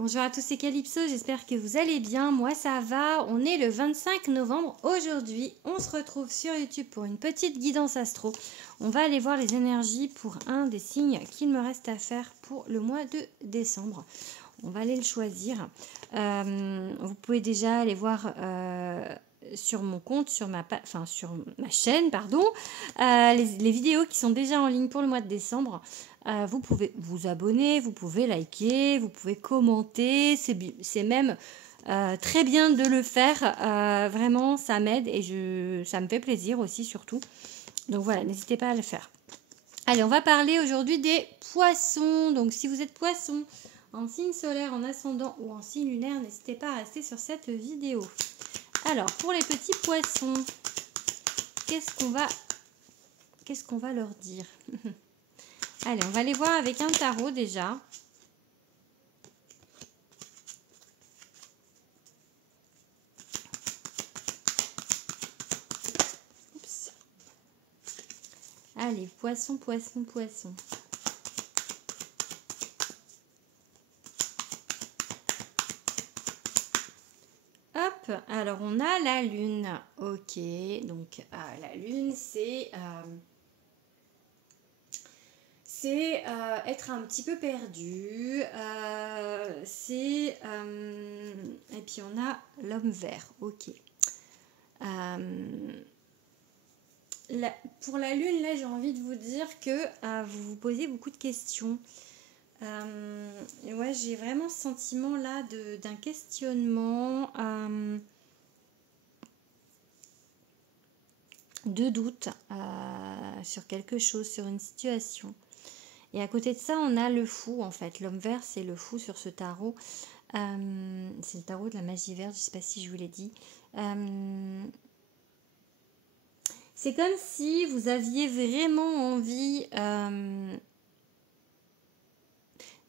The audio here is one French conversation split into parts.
Bonjour à tous, c'est Calypso, j'espère que vous allez bien. Moi ça va, on est le 25 novembre. Aujourd'hui, on se retrouve sur YouTube pour une petite guidance astro. On va aller voir les énergies pour un des signes qu'il me reste à faire pour le mois de décembre. On va aller le choisir. Vous pouvez déjà aller voir sur mon compte, sur ma chaîne, pardon, les vidéos qui sont déjà en ligne pour le mois de décembre. Vous pouvez vous abonner, vous pouvez liker, vous pouvez commenter. C'est même très bien de le faire. Vraiment, ça m'aide et ça me fait plaisir aussi surtout. Donc voilà, n'hésitez pas à le faire. Allez, on va parler aujourd'hui des poissons. Donc si vous êtes poisson, en signe solaire, en ascendant ou en signe lunaire, n'hésitez pas à rester sur cette vidéo. Alors, pour les petits poissons, qu'est-ce qu'on va leur dire? Allez, on va les voir avec un tarot déjà. Oups. Allez, poisson, poisson, poisson. Hop, alors on a la lune. Ok, donc la lune, c'est être un petit peu perdu. Et puis on a l'homme vert. Ok. Pour la lune, là, j'ai envie de vous dire que vous vous posez beaucoup de questions. Ouais, j'ai vraiment ce sentiment là d'un questionnement, de doute sur quelque chose, sur une situation. Et à côté de ça, on a le fou en fait. L'homme vert, c'est le fou sur ce tarot. C'est le tarot de la magie verte, je ne sais pas si je vous l'ai dit. C'est comme si vous aviez vraiment envie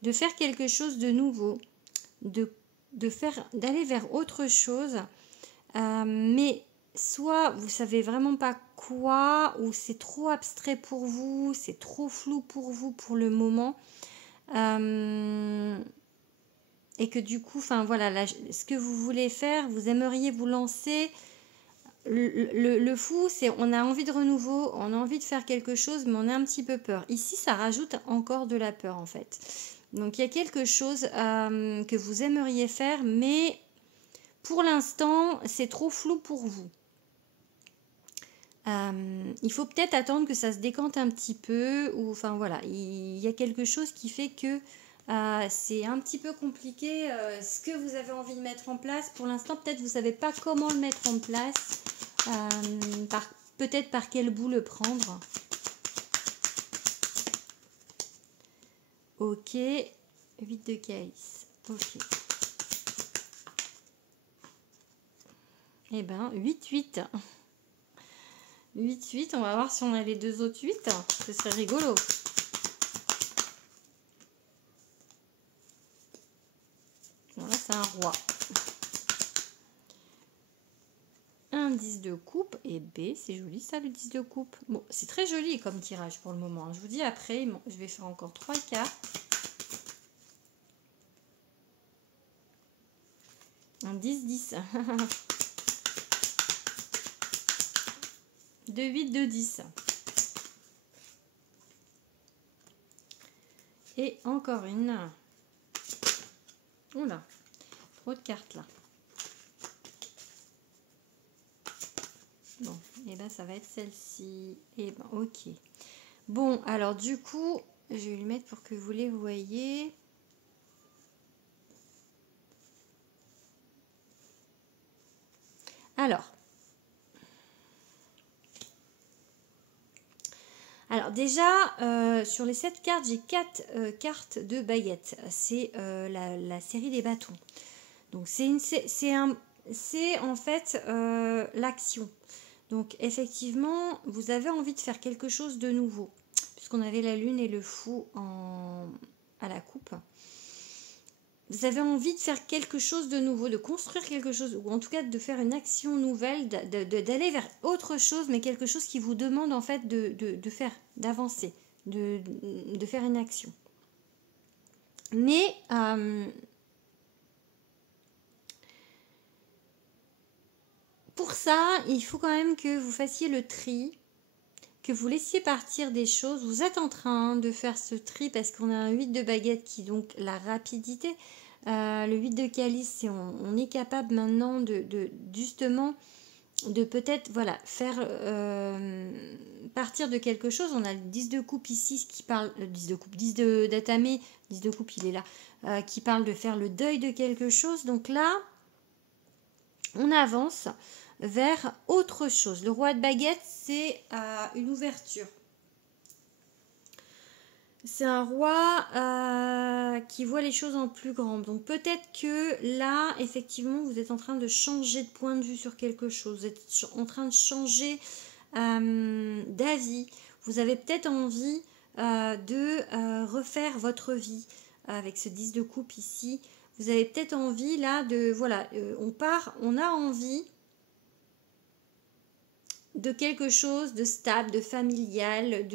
de faire quelque chose de nouveau, d'aller vers autre chose, mais soit vous savez vraiment pas quoi, ou c'est trop abstrait pour vous, c'est trop flou pour vous pour le moment, et que du coup, enfin voilà, là, ce que vous voulez faire, vous aimeriez vous lancer. Le fou, c'est on a envie de renouveau, on a envie de faire quelque chose, mais on a un petit peu peur. Ici, ça rajoute encore de la peur en fait. Donc il y a quelque chose que vous aimeriez faire, mais pour l'instant, c'est trop flou pour vous. Il faut peut-être attendre que ça se décante un petit peu, ou enfin voilà, il y a quelque chose qui fait que c'est un petit peu compliqué ce que vous avez envie de mettre en place. Pour l'instant, peut-être vous ne savez pas comment le mettre en place, peut-être par quel bout le prendre. Ok, 8 de calice. Ok. Eh ben, 8-8. 8-8, on va voir si on a les deux autres 8. Ce serait rigolo. Bon, là, c'est un roi. Un 10 de coupe et B, c'est joli ça, le 10 de coupe. Bon, c'est très joli comme tirage pour le moment. Je vous dis après, je vais faire encore 3 cartes. Un 10-10. De 8, de 10. Et encore une. Oula, trop de cartes là. Bon, et ben ça va être celle-ci. Et ben ok. Bon, alors du coup, je vais lui mettre pour que vous les voyez. Alors déjà, sur les 7 cartes, j'ai 4 cartes de baguettes. C'est la série des bâtons. Donc c'est en fait l'action. Donc effectivement, vous avez envie de faire quelque chose de nouveau. Puisqu'on avait la lune et le fou à la coupe. Vous avez envie de faire quelque chose de nouveau, de construire quelque chose, ou en tout cas de faire une action nouvelle, d'aller vers autre chose, mais quelque chose qui vous demande en fait de faire, d'avancer, de faire une action. Mais ça, il faut quand même que vous fassiez le tri, que vous laissiez partir des choses. Vous êtes en train de faire ce tri parce qu'on a un 8 de baguette qui donc la rapidité. Le 8 de calice, c'est on est capable maintenant justement de peut-être voilà faire partir de quelque chose. On a le 10 de coupe ici qui parle 10 de coupe, 10 de d'atamé, 10 de coupe il est là, qui parle de faire le deuil de quelque chose. Donc là on avance vers autre chose. Le roi de baguette, c'est une ouverture. C'est un roi qui voit les choses en plus grand. Donc peut-être que là, effectivement, vous êtes en train de changer de point de vue sur quelque chose. Vous êtes en train de changer d'avis. Vous avez peut-être envie de refaire votre vie avec ce 10 de coupe ici. Vous avez peut-être envie là de... Voilà, on a envie de quelque chose de stable, de familial,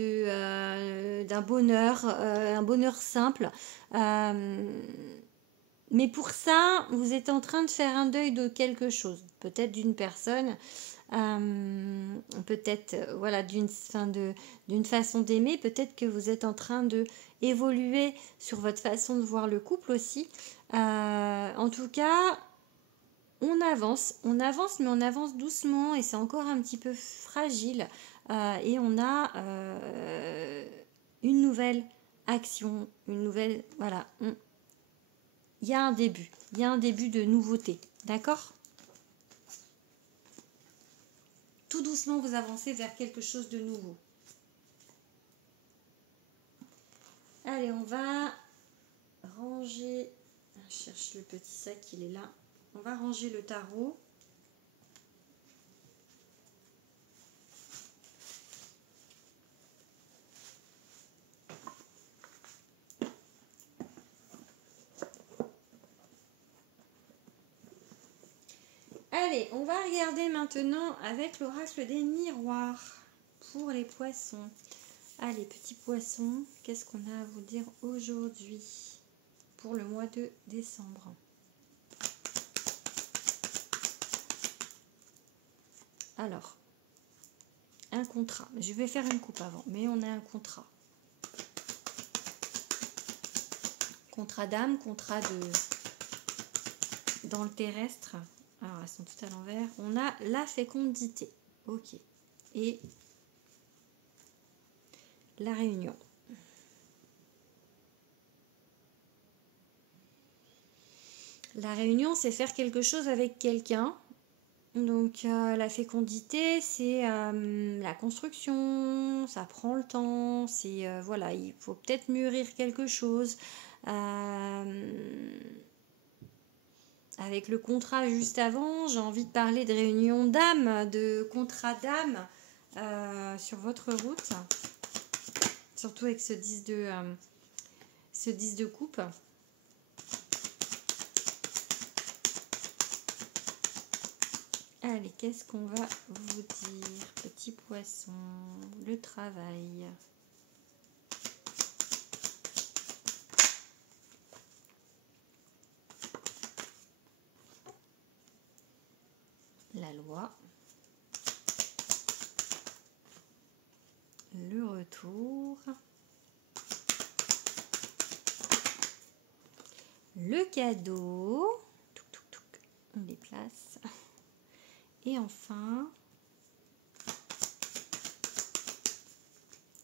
d'un bonheur, un bonheur simple. Mais pour ça, vous êtes en train de faire un deuil de quelque chose, peut-être d'une personne, peut-être voilà d'une façon d'aimer, peut-être que vous êtes en train de évoluer sur votre façon de voir le couple aussi. En tout cas, on avance, mais on avance doucement et c'est encore un petit peu fragile. Et on a une nouvelle action, une nouvelle... Voilà, il y a un début de nouveauté, d'accord? Tout doucement, vous avancez vers quelque chose de nouveau. Allez, on va ranger... Je cherche le petit sac, il est là. On va ranger le tarot. Allez, on va regarder maintenant avec l'oracle des miroirs pour les poissons. Allez, petits poissons, qu'est-ce qu'on a à vous dire aujourd'hui pour le mois de décembre? Alors, un contrat. Je vais faire une coupe avant, mais on a un contrat. Contrat d'âme, contrat dans le terrestre. Alors, elles sont toutes à l'envers. On a la fécondité. Ok. Et la réunion. La réunion, c'est faire quelque chose avec quelqu'un. Donc la fécondité, c'est la construction, ça prend le temps, c'est voilà, il faut peut-être mûrir quelque chose. Avec le contrat juste avant, j'ai envie de parler de réunion d'âme, de contrat d'âme sur votre route, surtout avec ce 10 de coupe. Allez, qu'est-ce qu'on va vous dire, petit poisson? Le travail. La loi. Le retour. Le cadeau. On déplace. Et enfin,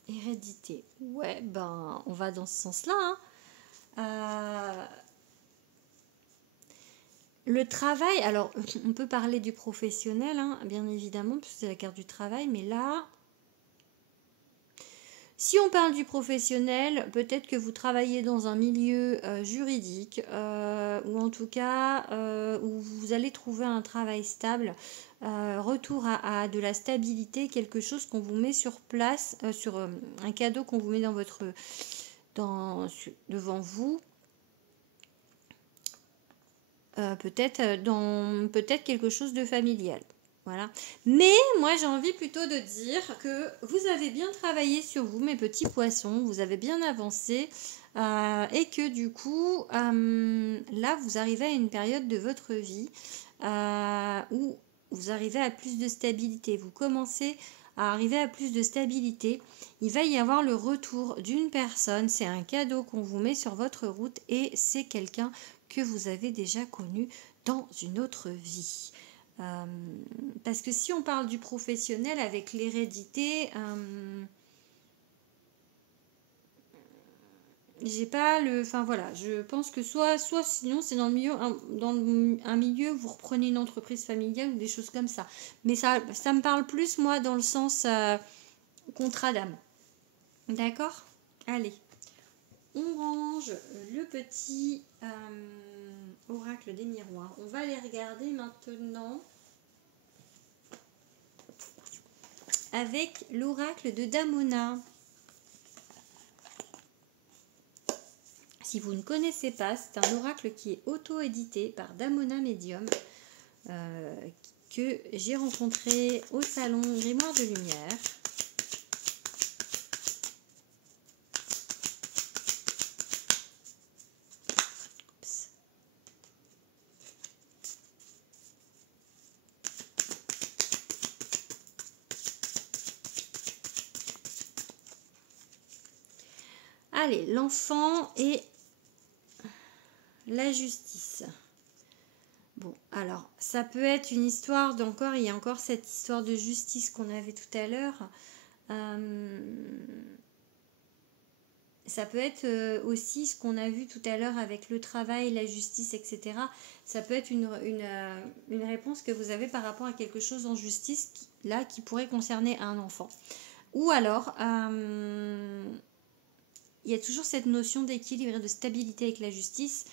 hérédité. Ouais, ben, on va dans ce sens-là. Hein. Le travail, alors, on peut parler du professionnel, hein, bien évidemment, parce que c'est la carte du travail, mais là, si on parle du professionnel, peut-être que vous travaillez dans un milieu juridique, ou en tout cas, où vous allez trouver un travail stable, retour à de la stabilité, quelque chose qu'on vous met sur place, sur un cadeau qu'on vous met devant vous. Peut-être quelque chose de familial. Voilà. Mais moi j'ai envie plutôt de dire que vous avez bien travaillé sur vous, mes petits poissons, vous avez bien avancé et que du coup là vous arrivez à une période de votre vie où vous arrivez à plus de stabilité. Vous commencez à arriver à plus de stabilité. Il va y avoir le retour d'une personne. C'est un cadeau qu'on vous met sur votre route et c'est quelqu'un que vous avez déjà connu dans une autre vie. Parce que si on parle du professionnel avec l'hérédité, j'ai pas le, enfin voilà, je pense que soit sinon c'est dans le milieu, dans un milieu où vous reprenez une entreprise familiale ou des choses comme ça. Mais ça me parle plus moi dans le sens contrat d'âme. D'accord? Allez, on range le petit oracle des miroirs. On va aller regarder maintenant avec l'oracle de Damona. Si vous ne connaissez pas, c'est un oracle qui est auto-édité par Damona Medium, que j'ai rencontré au salon Grimoire de Lumière. Oups. Allez, l'enfant et la justice. Bon, alors, ça peut être une histoire d'encore, il y a encore cette histoire de justice qu'on avait tout à l'heure. Ça peut être aussi ce qu'on a vu tout à l'heure avec le travail, la justice, etc. Ça peut être une réponse que vous avez par rapport à quelque chose en justice, qui pourrait concerner un enfant. Ou alors, il y a toujours cette notion d'équilibre et de stabilité avec la justice.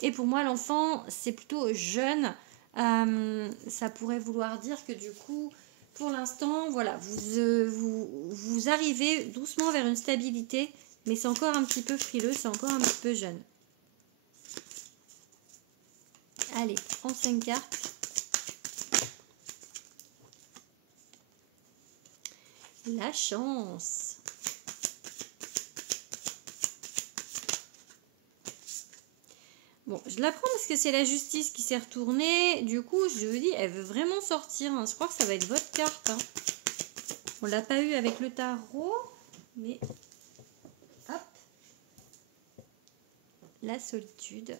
Et pour moi, l'enfant, c'est plutôt jeune. Ça pourrait vouloir dire que du coup, pour l'instant, voilà, vous arrivez doucement vers une stabilité, mais c'est encore un petit peu frileux, c'est encore un petit peu jeune. Allez, prends 5 cartes. La chance. Bon, je la prends parce que c'est la justice qui s'est retournée. Du coup, je vous dis, elle veut vraiment sortir. Hein. Je crois que ça va être votre carte. Hein. On l'a pas eu avec le tarot, mais hop, la solitude.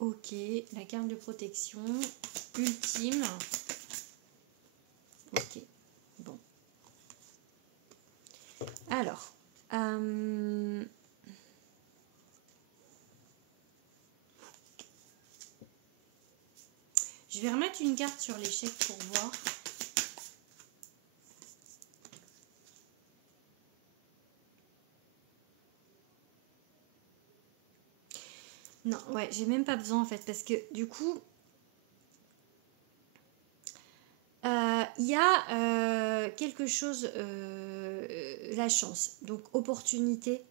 Ok, la carte de protection ultime. Ok, bon. Alors, je vais remettre une carte sur l'échec pour voir. Non, ouais, j'ai même pas besoin en fait, parce que du coup, il y a quelque chose, la chance, donc opportunité,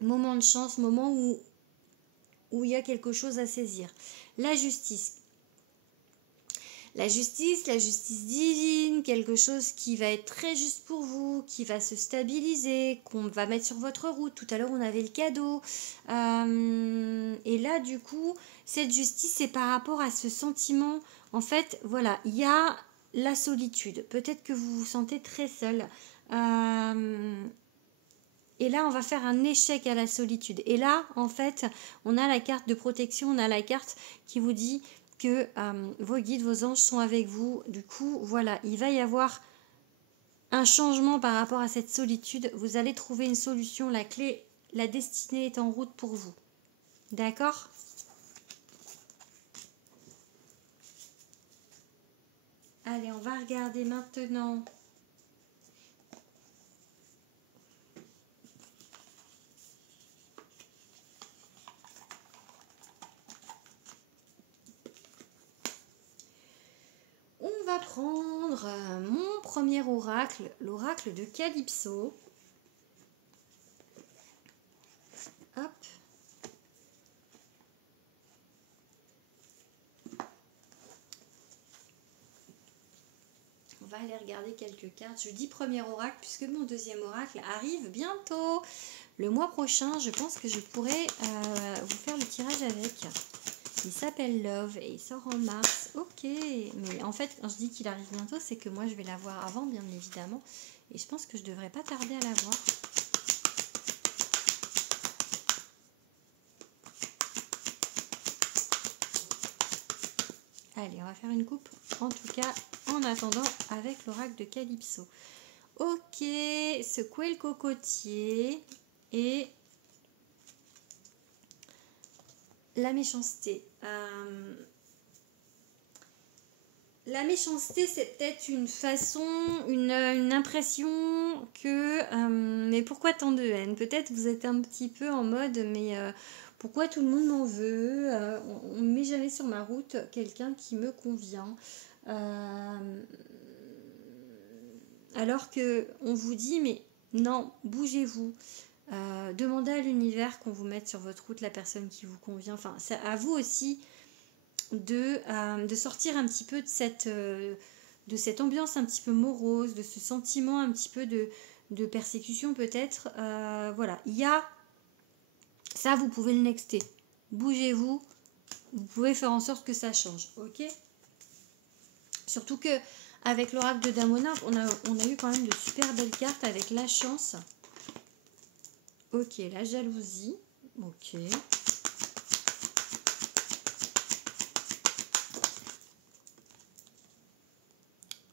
moment de chance, moment où il y a quelque chose à saisir. La justice, la justice divine, quelque chose qui va être très juste pour vous, qui va se stabiliser, qu'on va mettre sur votre route. Tout à l'heure, on avait le cadeau. Et là, du coup, cette justice, c'est par rapport à ce sentiment. En fait, voilà, il y a la solitude. Peut-être que vous vous sentez très seul. Et là, on va faire un échec à la solitude. Et là, en fait, on a la carte de protection, on a la carte qui vous dit que vos guides, vos anges sont avec vous. Du coup, voilà, il va y avoir un changement par rapport à cette solitude. Vous allez trouver une solution. La clé, la destinée est en route pour vous. D'accord ? Allez, on va regarder maintenant. On va prendre mon premier oracle, l'oracle de Calypso. Hop. On va aller regarder quelques cartes. Je dis premier oracle puisque mon deuxième oracle arrive bientôt. Le mois prochain, je pense que je pourrais vous faire le tirage avec. Il s'appelle Love et il sort en mars. Ok, mais en fait, quand je dis qu'il arrive bientôt, c'est que moi, je vais l'avoir avant, bien évidemment. Et je pense que je ne devrais pas tarder à l'avoir. Allez, on va faire une coupe, en tout cas, en attendant, avec l'oracle de Calypso. Ok, secouer le cocotier et la méchanceté. La méchanceté, c'est peut-être une façon, une impression que... mais pourquoi tant de haine? Peut-être vous êtes un petit peu en mode, mais pourquoi tout le monde m'en veut? On ne met jamais sur ma route quelqu'un qui me convient. Alors que on vous dit, mais non, bougez-vous. Demandez à l'univers qu'on vous mette sur votre route la personne qui vous convient. Enfin, c'est à vous aussi de sortir un petit peu de cette ambiance un petit peu morose, de ce sentiment un petit peu de persécution peut-être. Voilà, il y a ça, vous pouvez le nexter. Bougez-vous, vous pouvez faire en sorte que ça change, ok? Surtout que avec l'oracle de Damona, on a eu quand même de super belles cartes avec la chance. Ok, la jalousie, ok.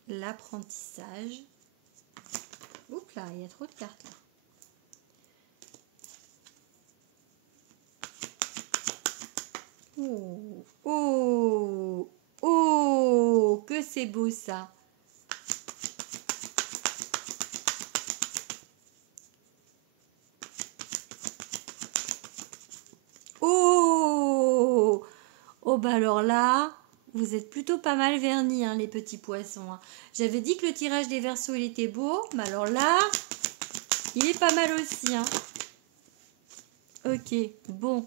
L'apprentissage. Oups là, il y a trop de cartes là. Oh, oh, oh, que c'est beau ça. Oh, oh bah alors là, vous êtes plutôt pas mal vernis, hein, les petits poissons. Hein. J'avais dit que le tirage des Verseaux il était beau, mais alors là, il est pas mal aussi. Hein. Ok, bon.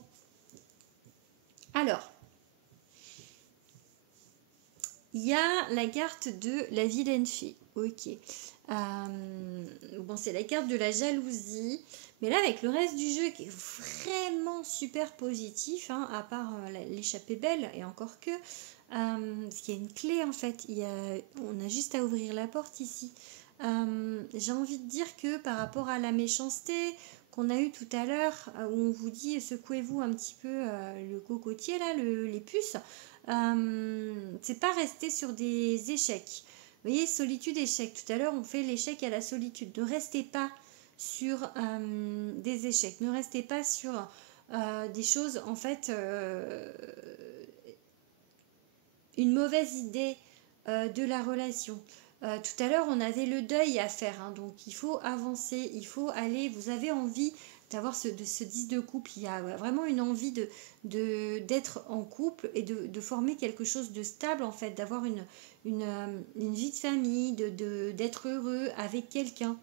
Alors, il y a la carte de la vilaine fée. Ok. Bon, c'est la carte de la jalousie. Mais là, avec le reste du jeu qui est vraiment super positif, hein, à part l'échappée belle, et encore que, parce qu'il y a une clé en fait. On a juste à ouvrir la porte ici. J'ai envie de dire que par rapport à la méchanceté qu'on a eu tout à l'heure, où on vous dit secouez-vous un petit peu le cocotier là, les puces, c'est pas rester sur des échecs. Vous voyez, solitude, échec. Tout à l'heure, on fait l'échec à la solitude. Ne restez pas sur des échecs. Ne restez pas sur des choses, en fait, une mauvaise idée de la relation. Tout à l'heure, on avait le deuil à faire. Hein, donc, il faut avancer. Il faut aller. Vous avez envie d'avoir ce 10 de couple. Il y a vraiment une envie d'être en couple et de former quelque chose de stable, en fait. D'avoir une vie de famille, d'être heureux avec quelqu'un.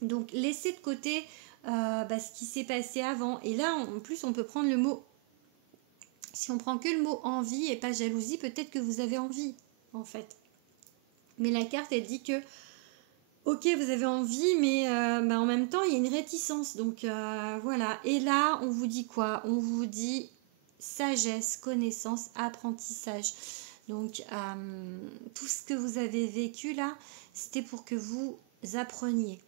Donc, laissez de côté ce qui s'est passé avant. Et là, en plus, on peut prendre le mot... Si on prend que le mot envie et pas jalousie, peut-être que vous avez envie, en fait. Mais la carte, elle dit que, ok, vous avez envie, mais en même temps, il y a une réticence. Donc, voilà. Et là, on vous dit quoi? On vous dit sagesse, connaissance, apprentissage. Donc, tout ce que vous avez vécu là, c'était pour que vous appreniez.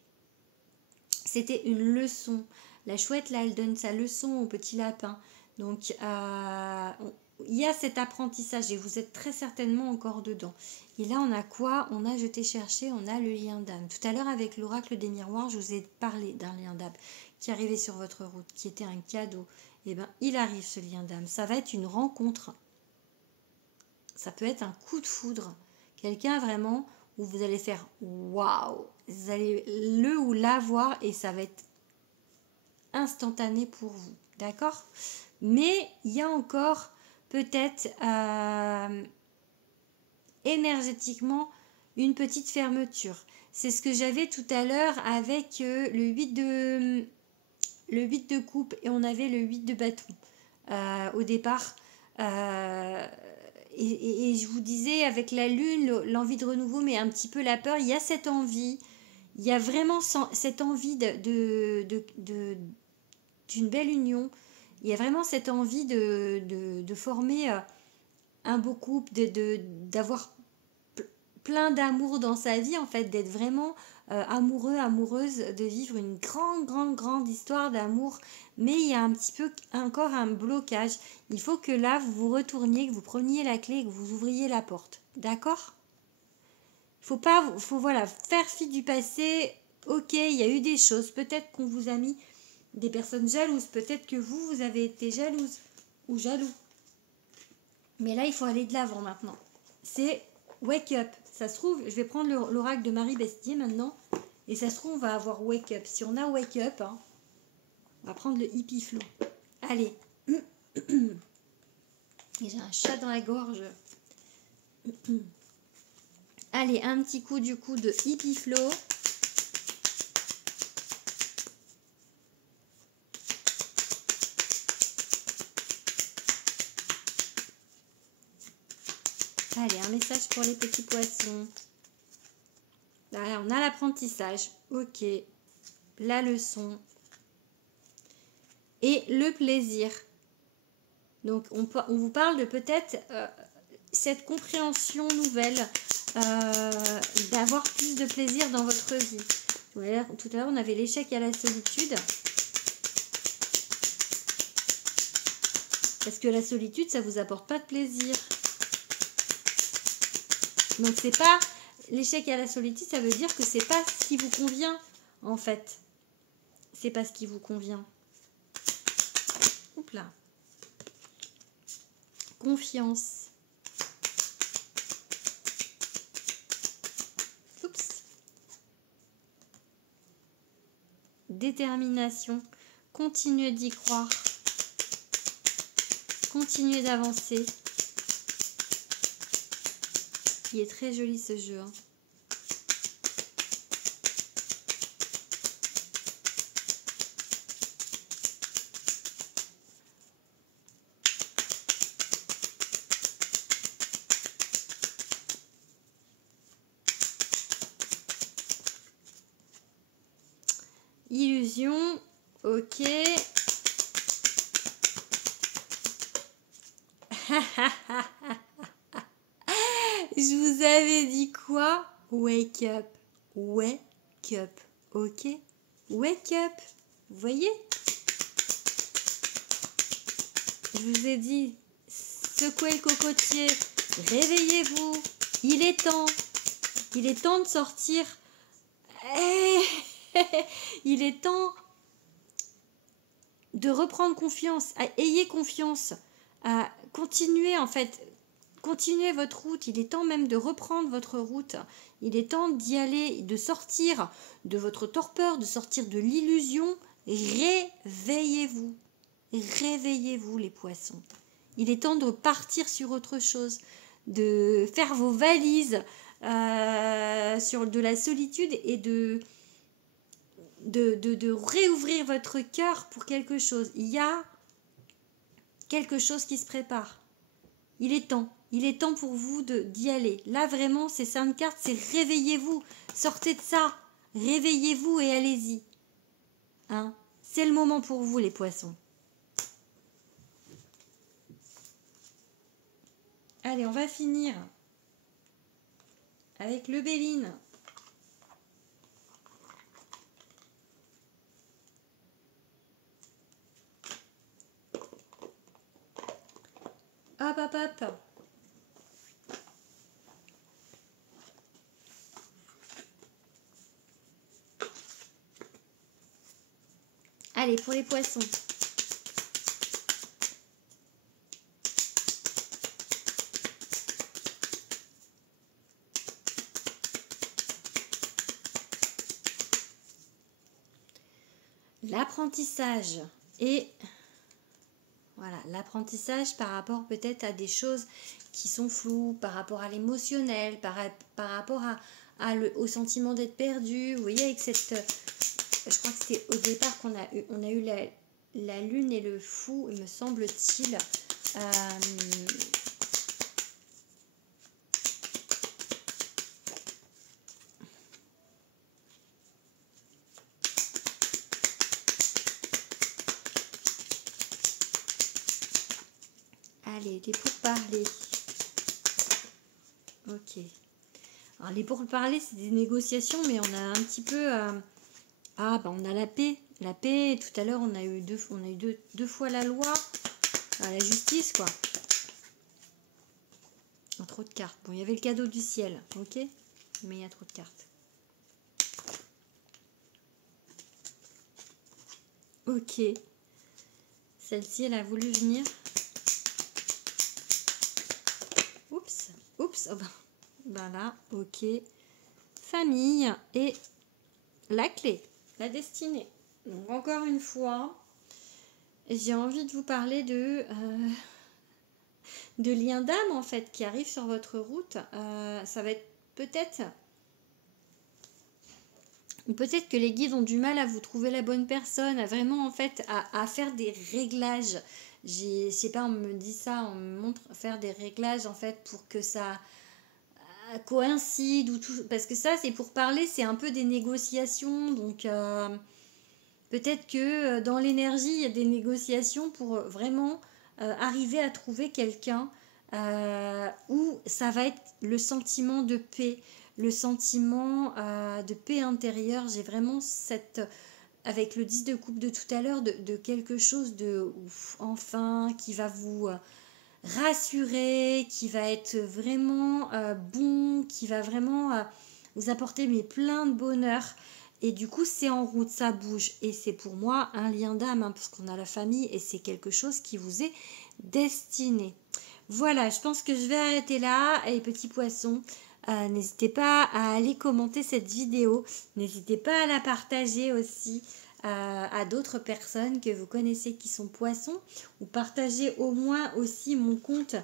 C'était une leçon. La chouette, là, elle donne sa leçon au petit lapin. Donc, il y a cet apprentissage et vous êtes très certainement encore dedans. Et là, on a quoi? On a jeté chercher, on a le lien d'âme. Tout à l'heure, avec l'oracle des miroirs, je vous ai parlé d'un lien d'âme qui arrivait sur votre route, qui était un cadeau. Et bien, il arrive ce lien d'âme. Ça va être une rencontre. Ça peut être un coup de foudre. Quelqu'un vraiment où vous allez faire waouh. Vous allez le ou la voir et ça va être instantané pour vous. D'accord? Mais il y a encore peut-être énergétiquement une petite fermeture. C'est ce que j'avais tout à l'heure avec le 8 de coupe et on avait le 8 de bâton au départ. Et je vous disais avec la lune, l'envie de renouveau, mais un petit peu la peur, il y a cette envie. Il y a vraiment cette envie d'une belle union. Il y a vraiment cette envie de former un beau couple, d'avoir plein d'amour dans sa vie, en fait, d'être vraiment amoureux, amoureuse, de vivre une grande histoire d'amour. Mais il y a un petit peu encore un blocage. Il faut que là, vous vous retourniez, que vous preniez la clé et que vous ouvriez la porte. D'accord ? Faut voilà, faire fi du passé. Ok, il y a eu des choses. Peut-être qu'on vous a mis des personnes jalouses. Peut-être que vous avez été jalouse ou jaloux. Mais là, il faut aller de l'avant maintenant. C'est wake up. Ça se trouve, je vais prendre l'oracle de Marie Bestier maintenant. Et ça se trouve, on va avoir wake up. Si on a wake up, hein, on va prendre le hippie flow. Allez. Et j'ai un chat dans la gorge. Allez, un petit coup du coup de hippie flow. Allez, un message pour les petits poissons. Là, on a l'apprentissage. Ok. La leçon. Et le plaisir. Donc, on vous parle de peut-être cette compréhension nouvelle, d'avoir plus de plaisir dans votre vie. Tout à l'heure, on avait l'échec à la solitude. Parce que la solitude, ça vous apporte pas de plaisir. Donc, c'est pas... L'échec à la solitude, ça veut dire que c'est pas ce qui vous convient, en fait. C'est pas ce qui vous convient. Oups là. Confiance. Oups. Détermination. Continuez d'y croire. Continuez d'avancer. Il est très joli ce jeu. Hein. Illusion, ok. Je vous avais dit quoi? Wake up, wake up, ok? Wake up, vous voyez? Je vous ai dit, secouez le cocotier, réveillez-vous, il est temps de sortir. Il est temps de reprendre confiance, ayez confiance, à continuer en fait, continuez votre route, il est temps même de reprendre votre route, il est temps d'y aller, de sortir de votre torpeur, de sortir de l'illusion, réveillez-vous les poissons, il est temps de partir sur autre chose, de faire vos valises sur de la solitude et de réouvrir votre cœur pour quelque chose. Il y a quelque chose qui se prépare. Il est temps pour vous d'y aller. Là vraiment, ces 5 cartes, c'est réveillez-vous, sortez de ça, réveillez-vous et allez-y. Hein? C'est le moment pour vous les poissons. Allez, on va finir avec le Béline. Hop, hop, hop. Allez, pour les poissons. L'apprentissage et... Voilà, l'apprentissage par rapport peut-être à des choses qui sont floues, par rapport à l'émotionnel, par rapport au sentiment d'être perdu. Vous voyez, avec cette... Je crois que c'était au départ qu'on a eu la lune et le fou, me semble-t-il. pourparlers, les pourparlers. Ok. Alors les pourparlers, c'est des négociations, mais on a un petit peu... Ah, bah on a la paix. La paix, tout à l'heure, on a eu deux fois la loi. La justice, quoi. Trop de cartes. Bon, il y avait le cadeau du ciel, ok? Mais il y a trop de cartes. Ok. Celle-ci, elle a voulu venir. Oups, oups. Oh ben là, ok. Famille et la clé, la destinée. Donc encore une fois, j'ai envie de vous parler de liens d'âme en fait qui arrivent sur votre route. Ça va être peut-être que les guides ont du mal à vous trouver la bonne personne, à vraiment en fait à faire des réglages. Je sais pas, on me dit ça, on me montre faire des réglages en fait pour que ça coïncide ou tout, parce que ça c'est pour parler, c'est un peu des négociations, donc peut-être que dans l'énergie il y a des négociations pour vraiment arriver à trouver quelqu'un où ça va être le sentiment de paix, le sentiment de paix intérieure. J'ai vraiment cette, avec le 10 de coupe de tout à l'heure, de quelque chose de ouf, enfin, qui va vous rassurer, qui va être vraiment bon, qui va vraiment vous apporter mais plein de bonheur. Et du coup, c'est en route, ça bouge. Et c'est pour moi un lien d'âme, hein, parce qu'on a la famille et c'est quelque chose qui vous est destiné. Voilà, je pense que je vais arrêter là. Et petits poissons, n'hésitez pas à aller commenter cette vidéo. N'hésitez pas à la partager aussi à d'autres personnes que vous connaissez qui sont poissons. Ou partagez au moins aussi mon compte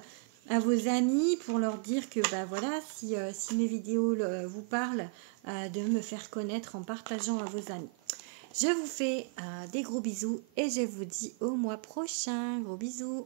à vos amis pour leur dire que bah voilà, si mes vidéos vous parlent, de me faire connaître en partageant à vos amis. Je vous fais des gros bisous et je vous dis au mois prochain. Gros bisous.